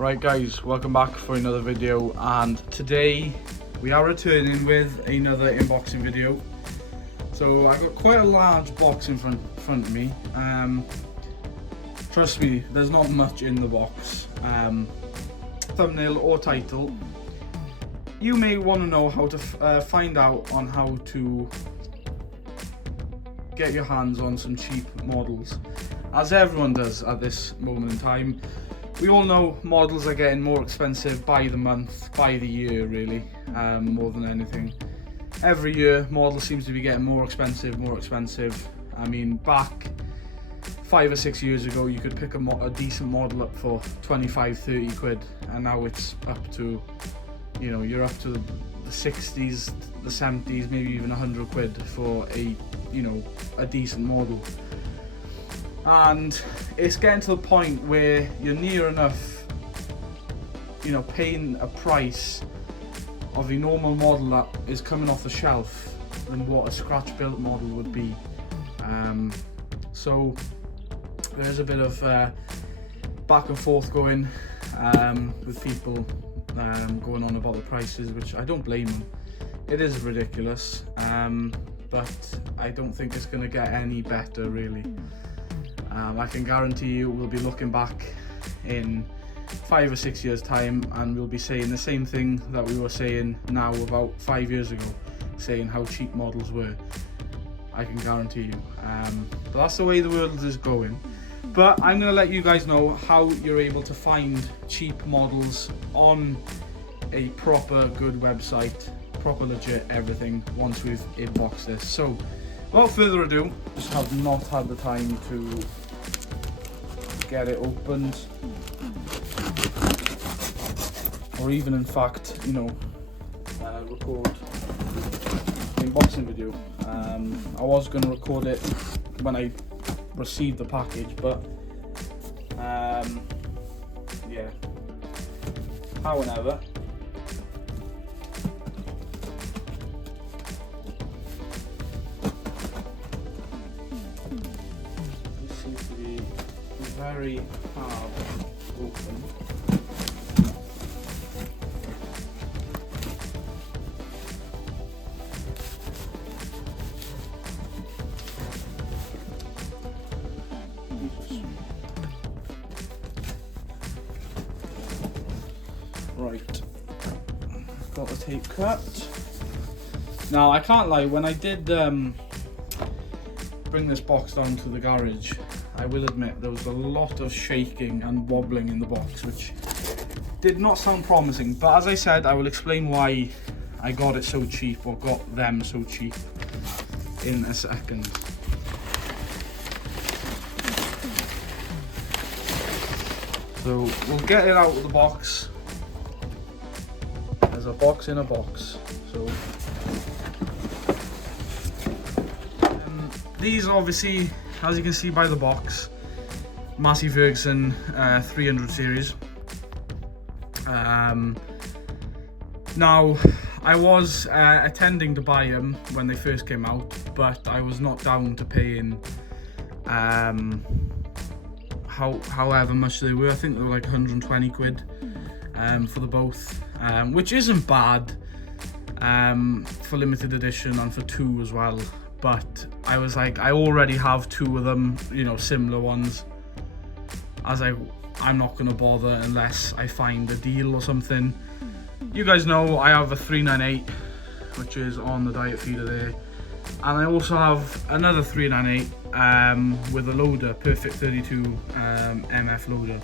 Right guys, welcome back for another video, and today we are returning with another unboxing video. So I got quite a large box in front of me. Trust me, there's not much in the box. Thumbnail or title, you may want to know how to find out on how to get your hands on some cheap models, as everyone does at this moment in time. We all know models are getting more expensive by the month, by the year really, more than anything. Every year models seems to be getting more expensive. I mean, back 5 or 6 years ago you could pick a decent model up for 25-30 quid, and now it's up to, you know, you're up to the 60s, the 70s, maybe even 100 quid for a, you know, a decent model. And it's getting to the point where you're near enough, you know, paying a price of the normal model that is coming off the shelf than what a scratch built model would be. So there's a bit of back and forth going with people going on about the prices, which I don't blame them. It is ridiculous, but I don't think it's going to get any better really. I can guarantee you we'll be looking back in 5 or 6 years time and we'll be saying the same thing that we were saying now about 5 years ago, saying how cheap models were. I can guarantee you. But that's the way the world is going. But I'm going to let you guys know how you're able to find cheap models on a proper good website, proper legit everything, once we've unboxed this. So without further ado, just have not had the time to get it opened, or even in fact, you know, record the unboxing video. I was going to record it when I received the package, but yeah, however, very hard to open. Right, got the tape cut. Now I can't lie, when I did bring this box down to the garage, I will admit there was a lot of shaking and wobbling in the box, which did not sound promising. But as I said, I will explain why I got it so cheap, or got them so cheap, in a second. So we'll get it out of the box. There's a box in a box. So these obviously, as you can see by the box, Massey Ferguson 300 series. Now, I was intending to buy them when they first came out, but I was not down to paying however much they were. I think they were like 120 quid for the both, which isn't bad for limited edition and for two as well. But I was like, I already have two of them, you know, similar ones. I'm not gonna bother unless I find a deal or something. You guys know I have a 398, which is on the diet feeder there, and I also have another 398 with a loader, Perfect 32 MF loader,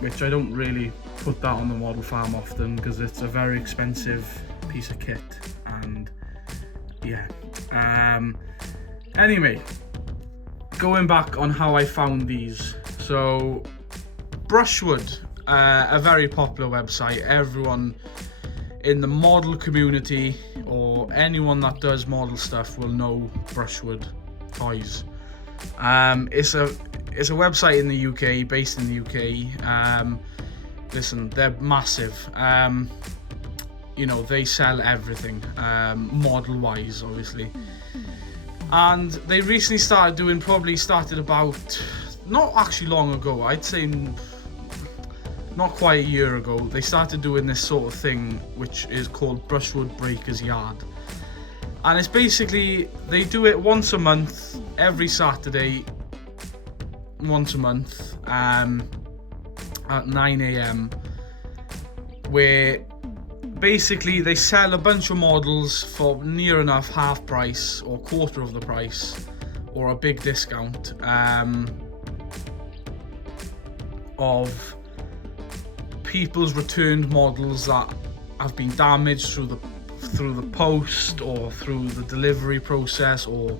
which I don't really put that on the model farm often because it's a very expensive piece of kit. And yeah, anyway, going back on how I found these. So Brushwood, a very popular website. Everyone in the model community, or anyone that does model stuff, will know Brushwood Toys. It's a website in the UK, based in the UK. Listen, they're massive. You know, they sell everything, model wise obviously, and they recently started about, not actually long ago, I'd say not quite a year ago, they started doing this sort of thing, which is called Brushwood Breakers Yard. And it's basically, they do it once a month, every Saturday, once a month, at 9 AM, where basically they sell a bunch of models for near enough half price or quarter of the price or a big discount of people's returned models that have been damaged through the post or through the delivery process or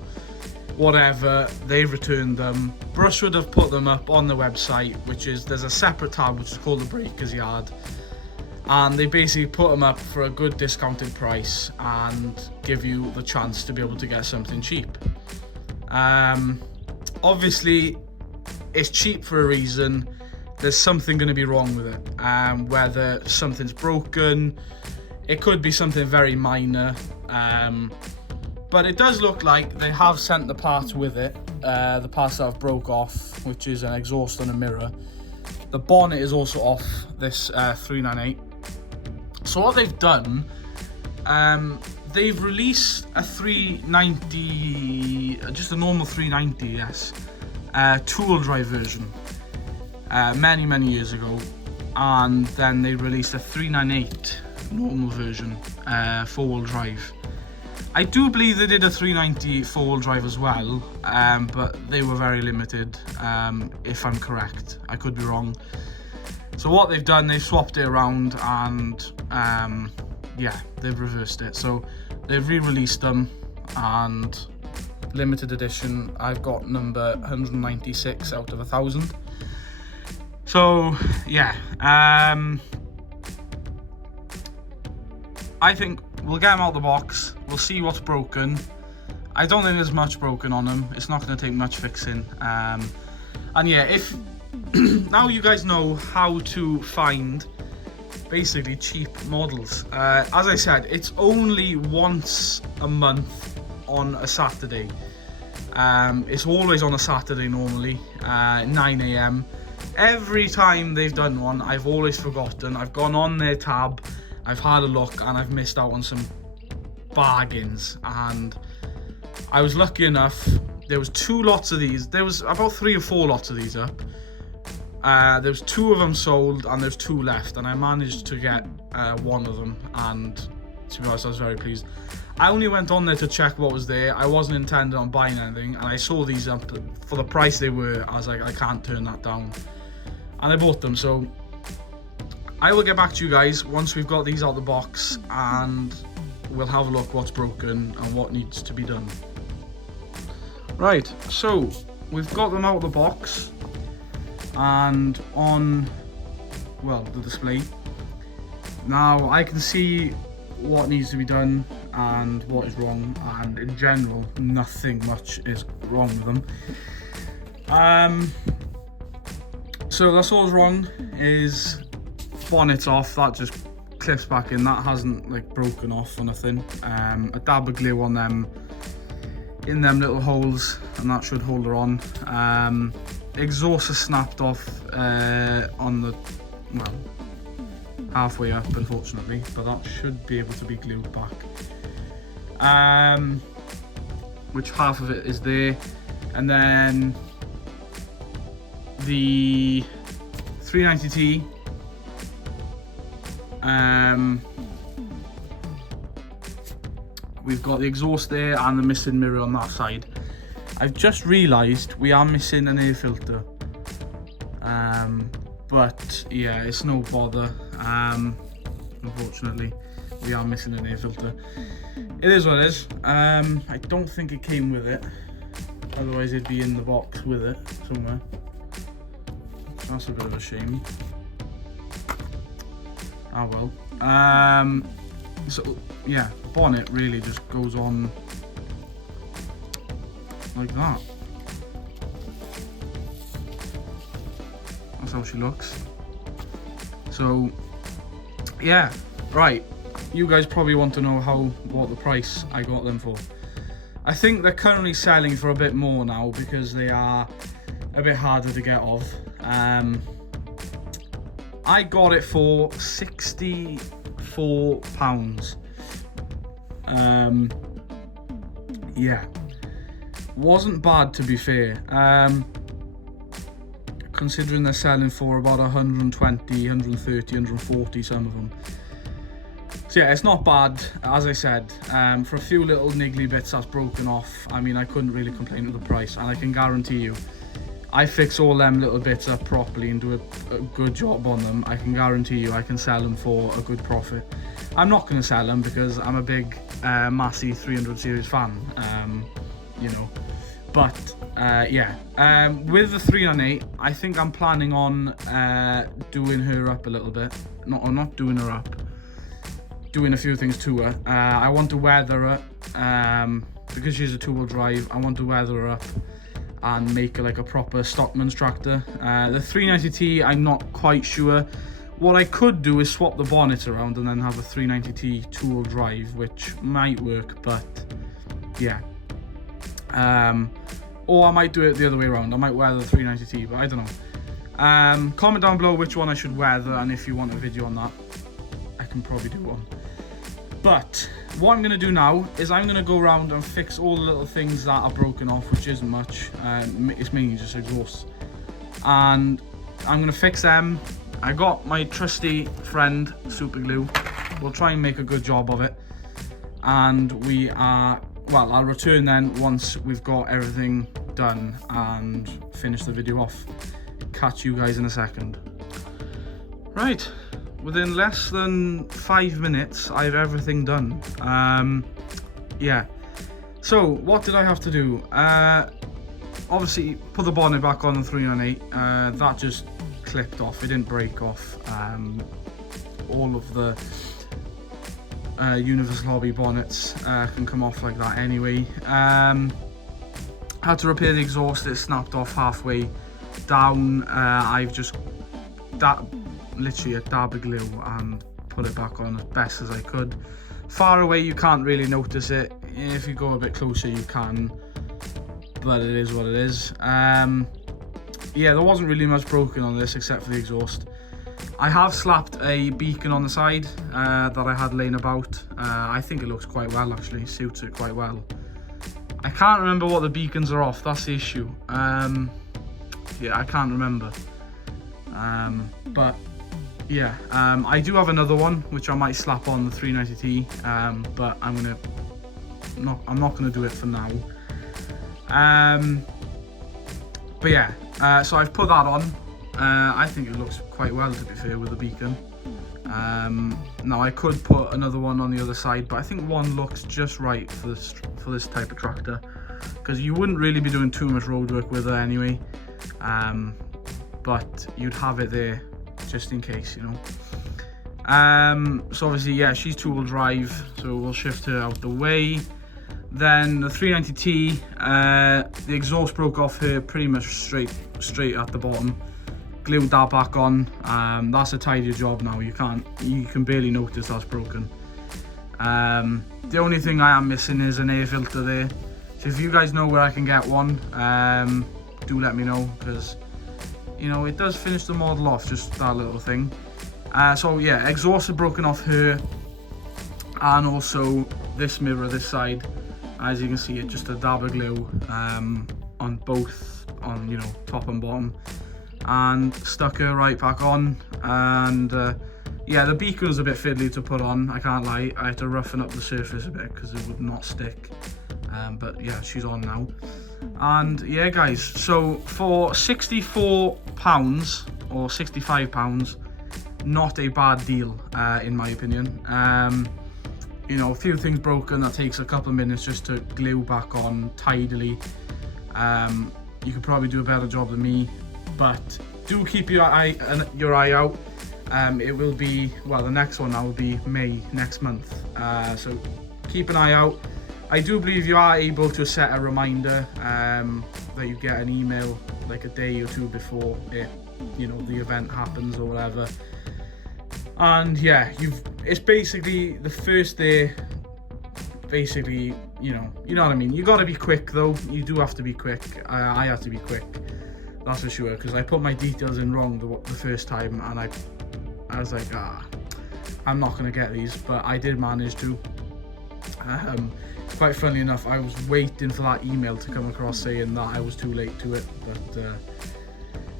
whatever. They've returned them. Brushwood have put them up on the website, there's a separate tab which is called the Breakers Yard, and they basically put them up for a good discounted price and give you the chance to be able to get something cheap. Obviously it's cheap for a reason. There's something going to be wrong with it, whether something's broken. It could be something very minor, but it does look like they have sent the parts with it, the parts that have broke off, which is an exhaust and a mirror. The bonnet is also off this 398. So what they've done, they've released a 390, just a normal 390, yes, tool drive version, many years ago, and then they released a 398 normal version, four-wheel drive. I do believe they did a 390 four-wheel drive as well, but they were very limited, if I'm correct. I could be wrong. So what they've done, they've swapped it around and yeah, they've reversed it. So they've re-released them, and limited edition, I've got number 196 out of 1,000. So yeah, I think we'll get them out of the box. We'll see what's broken. I don't think there's much broken on them. It's not going to take much fixing. And yeah, if now you guys know how to find basically cheap models. As I said, it's only once a month on a Saturday. It's always on a Saturday normally, 9 AM. Every time they've done one, I've always forgotten. I've gone on their tab, I've had a look, and I've missed out on some bargains. And I was lucky enough, there was 2 lots of these. There was about 3 or 4 lots of these up. There was 2 of them sold, and there's 2 left, and I managed to get one of them, and to be honest, I was very pleased. I only went on there to check what was there. I wasn't intending on buying anything, and I saw these up for the price they were. I was like, I can't turn that down, and I bought them. So I will get back to you guys once we've got these out of the box, and we'll have a look what's broken and what needs to be done. Right, so we've got them out of the box and on, well, the display. Now I can see what needs to be done and what is wrong, and in general nothing much is wrong with them. So that's all that's wrong is bonnet's off. That just clips back in. That hasn't like broken off or nothing. A dab of glue on them, in them little holes, and that should hold her on. Exhaust is snapped off on the, well, halfway up unfortunately, but that should be able to be glued back. Which half of it is there, and then the 390T, we've got the exhaust there and the missing mirror on that side. I've just realised we are missing an air filter, but yeah, it's no bother. Unfortunately, we are missing an air filter. It is what it is. I don't think it came with it, otherwise it'd be in the box with it somewhere. That's a bit of a shame. Ah well. So yeah, bonnet really just goes on like that. That's how she looks. So yeah, right, you guys probably want to know what the price I got them for. I think they're currently selling for a bit more now because they are a bit harder to get off. I got it for £64. Yeah, wasn't bad, to be fair. Considering they're selling for about 120, 130, 140, some of them. So yeah, it's not bad, as I said. For a few little niggly bits that's broken off, I mean, I couldn't really complain with the price, and I can guarantee you, I fix all them little bits up properly and do a good job on them. I can guarantee you I can sell them for a good profit. I'm not going to sell them because I'm a big Massey 300 series fan, you know. But yeah, with the 398, I think I'm planning on doing her up a little bit. Not doing her up, doing a few things to her. I want to weather her, because she's a 2-wheel drive. I want to weather her up and make her like a proper stockman's tractor. The 390T, I'm not quite sure. What I could do is swap the bonnet around and then have a 390T 2-wheel drive, which might work, but yeah. Or I might do it the other way around. I might weather the 390T, but I don't know. Comment down below which one I should weather, and if you want a video on that, I can probably do one. But what I'm going to do now is I'm going to go around and fix all the little things that are broken off, which isn't much. It's mainly just exhaust. And I'm going to fix them. I got my trusty friend, Super Glue. We'll try and make a good job of it. And we are... Well, I'll return then once we've got everything done and finish the video off. Catch you guys in a second. Right, within less than 5 minutes, I have everything done. Yeah. So, what did I have to do? Obviously, put the bonnet back on the 398. That just clipped off. It didn't break off. All of the Universal Hobby bonnets can come off like that anyway. Had to repair the exhaust. It snapped off halfway down. I've just literally a dab of glue and put it back on as best as I could. Far away you can't really notice it. If you go a bit closer you can, but it is what it is. Yeah, there wasn't really much broken on this except for the exhaust. I have slapped a beacon on the side that I had laying about. I think it looks quite well, actually, suits it quite well. I can't remember what the beacons are off, that's the issue. Yeah, I can't remember. But yeah, I do have another one which I might slap on the 390T, but I'm not gonna do it for now. But yeah, so I've put that on. I think it looks quite well, to be fair, with the beacon. Now I could put another one on the other side, but I think one looks just right for this type of tractor, because you wouldn't really be doing too much road work with her anyway. But you'd have it there just in case, you know. So obviously, yeah, she's 2-wheel drive, so we'll shift her out the way. Then the 390T, the exhaust broke off here pretty much straight at the bottom. Glued that back on. That's a tidier job now. You can barely notice that's broken. The only thing I am missing is an air filter there. So if you guys know where I can get one, do let me know, because you know it does finish the model off, just that little thing. So yeah, exhaust had broken off here, and also this mirror this side. As you can see, it just a dab of glue on both, on you know, top and bottom, and stuck her right back on. And yeah, the beacon was a bit fiddly to put on, I can't lie. I had to roughen up the surface a bit because it would not stick. But yeah, she's on now. And yeah guys, so for £64 or £65, not a bad deal in my opinion. You know, a few things broken, that takes a couple of minutes just to glue back on tidily. You could probably do a better job than me, but do keep your eye out. It will be, well, the next one now will be May next month, so keep an eye out. I do believe you are able to set a reminder that you get an email like a day or two before it, you know, the event happens or whatever. And yeah, it's basically the first day, basically, you know what I mean. You got to be quick though. You do have to be quick. I have to be quick. that's for sure, because I put my details in wrong the first time, and I was like, I'm not going to get these, but I did manage to. Quite funny enough, I was waiting for that email to come across saying that I was too late to it, but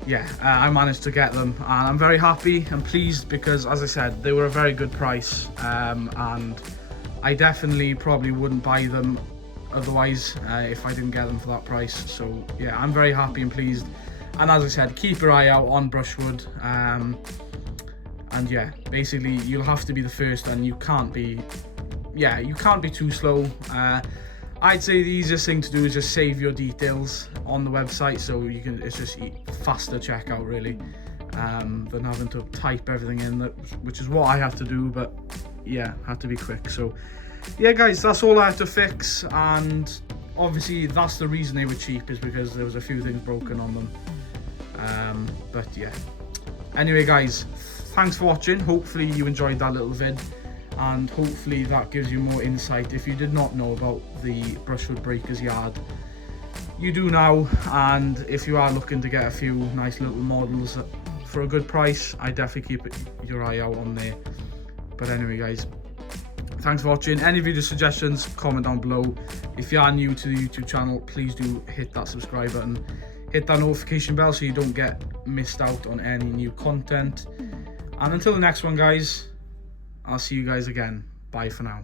yeah, I managed to get them, and I'm very happy and pleased because, as I said, they were a very good price, and I definitely probably wouldn't buy them otherwise if I didn't get them for that price. So yeah, I'm very happy and pleased, and as I said, keep your eye out on Brushwood, and yeah, basically you'll have to be the first, and you can't be too slow. I'd say the easiest thing to do is just save your details on the website, so you can, it's just faster checkout really, than having to type everything in, which is what I have to do, but yeah, had to be quick. So yeah guys, that's all I had to fix, and obviously that's the reason they were cheap, is because there was a few things broken on them, but yeah, anyway guys, thanks for watching. Hopefully you enjoyed that little vid, and hopefully that gives you more insight. If you did not know about the Brushwood Breakers yard, you do now, and if you are looking to get a few nice little models for a good price, I definitely keep your eye out on there. But anyway guys, thanks for watching. Any video suggestions, comment down below. If you are new to the YouTube channel, please do hit that subscribe button, hit that notification bell so you don't get missed out on any new content. And until the next one guys, I'll see you guys again. Bye for now.